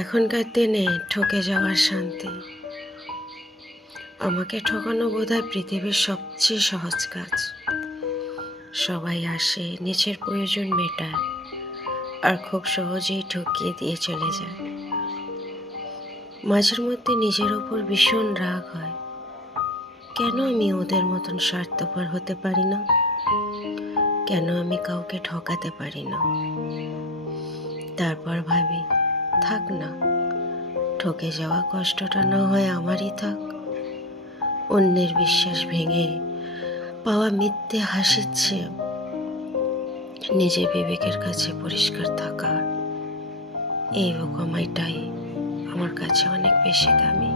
এখনকার দিনে ঠকে যাওয়ার শান্তি। আমাকে ঠকানো বোধহয় পৃথিবীর সবচেয়ে সহজ কাজ। সবাই আসে, নিজের প্রয়োজন মেটায়, আর খুব সহজেই ঠকিয়ে দিয়ে চলে যায়। মাঝের মধ্যে নিজের ওপর ভীষণ রাগ হয়, কেন আমি ওদের মতন স্বার্থপর হতে পারি না? কেন আমি কাউকে ঠকাতে পারি না? তারপর ভাবি, থাক না, ঠকে যাওয়া কষ্টটা না হয় আমারই থাক। অন্যের বিশ্বাস ভেঙে পাওয়া মিথ্যে হাসির চেয়ে নিজের বিবেকের কাছে পরিষ্কার থাকা, এই বোকামাইটাই আমার কাছে অনেক বেশি দামি।